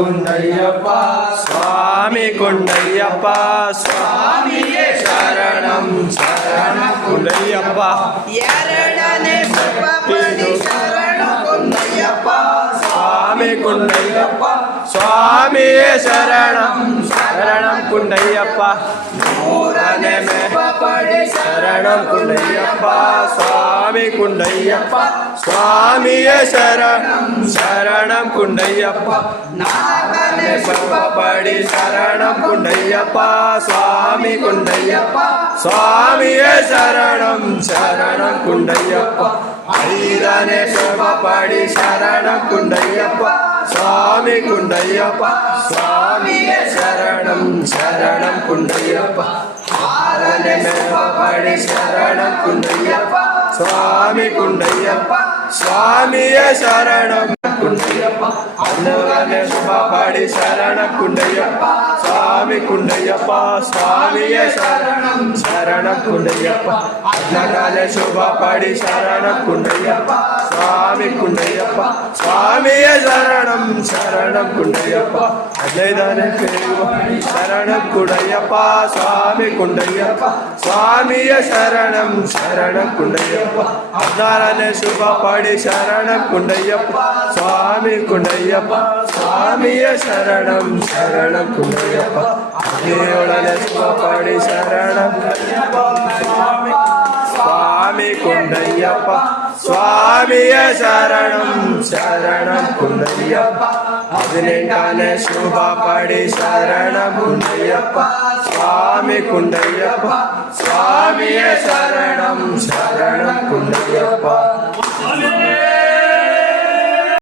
ಕುಂಡಯ್ಯಪ್ಪ ಸ್ವಾಮಿ ಕುಂಡಯ್ಯಪ್ಪ ಸ್ವಾಮಿಯೇ ಶರಣಂ ಶರಣಂ ಕುಂಡಯ್ಯಪ್ಪ ಎರಡನೇ ಸಪ್ತಪದಿ ಶರಣ ಕುಂಡಯ್ಯಪ್ಪ ಸ್ವಾಮಿ ಕುಂಡಯ್ಯಪ್ಪ ಸ್ವಾಮಿಯೇ ಶರಣಂ ಶರಣಂ ಕುಂಡಯ್ಯಪ್ಪ ಮೂರನೇ ಸಪ್ತಪದಿ ಶರಣಂ ಕುಂಡಯ್ಯಪ್ಪ ಸ್ವಾಮಿ ಕುಂಡಯ್ಯಪ್ಪ ಸ್ವಾಮಿಯೇ ಶರಣಂ ಶರಣಂ ಕುಂಡಯ್ಯಪ್ಪ ನಾಲ್ಕನೇ ಪಡಿ ಶರಣಂ ಕುಂಡಯ್ಯಪ್ಪ ಸ್ವಾಮಿ ಕುಂಡಯ್ಯಪ್ಪ ಸ್ವಾಮಿಯೇ ಶರಣಂ ಶರಣಂ ಕುಂಡಯ್ಯಪ್ಪ ಐದನೇ ಪಡಿ ಶರಣಂ ಕುಂಡಯ್ಯಪ್ಪ ಸ್ವಾಮಿ ಕುಂಡಯ್ಯಪ್ಪ ಸ್ವಾಮಿಯೇ ಶರಣಂ ಶರಣಂ ಕುಂಡಯ್ಯಪ್ಪ ಆರನೇ ಪಡಿ ಶರಣಂ ಕುಂಡಯ್ಯಪ್ಪ ಸ್ವಾಮಿ ಕುಂಡಯ್ಯಪ್ಪ ಸ್ವಾಮಿಯೇ ಶರಣಂ ಕುಂಡಯ್ಯಪ್ಪ ಹನ್ನೊಂದನೇ ಪಡಿ ಶರಣಂ ಕುಂಡಯ್ಯಪ್ಪ ಸ್ವಾಮಿ ಕುಂಡಯ್ಯಪ್ಪ ಸ್ವಾಮಿಯೇ ಶರಣಂ ಶರಣಂ ಕುಂಡಯ್ಯಪ್ಪ ಹದಿನಾಲ್ಕನೇ ಪಡಿ ಶರಣಂ ಕುಂಡಯ್ಯಪ್ಪ ಸ್ವಾಮಿ ಕುಂಡಯ್ಯಪ್ಪ ಸ್ವಾಮಿಯೇ ಶರಣಂ ಶರಣಂ ಕುಂಡಯ್ಯಪ್ಪ ಹದಿನೈದನೇ ಶರಣಂ ಕುಂಡಯ್ಯಪ್ಪ ಸ್ವಾಮಿ ಕುಂಡಯ್ಯಪ್ಪ ಸ್ವಾಮಿಯೇ ಶರಣಂ ಶರಣಂ ಕುಂಡಯ್ಯಪ್ಪ ಹದಿನಾರನೇ ಪಡಿ ಶರಣಂ ಕುಂಡಯ್ಯಪ್ಪ ಸ್ವಾಮಿ ಕುಂಡಯ್ಯಪ್ಪ ಸ್ವಾಮಿಯೇ ಶರಣಂ ಶರಣಂ ಕುಂಡಯ್ಯಪ್ಪ ಹದಿನೇಳನೇ ಪಡಿ ಶರಣಂ ಸ್ವಾಮಿ ಕುಂಡಯ್ಯಪ್ಪ ಸ್ವಾಮಿಯೇ ಶರಣಂ ಶರಣಂ ಕುಂಡಯ್ಯಪ್ಪ ಹದಿನೆಂಟನೇ ಪಡಿ ಶರಣಂ ಕುಂಡಯ್ಯಪ್ಪ ಸ್ವಾಮಿ ಕುಂಡಯ್ಯಪ್ಪ ಸ್ವಾಮಿಯೇ ಶರಣಂ ಶರಣಂ ಕುಂಡಯ್ಯಪ್ಪ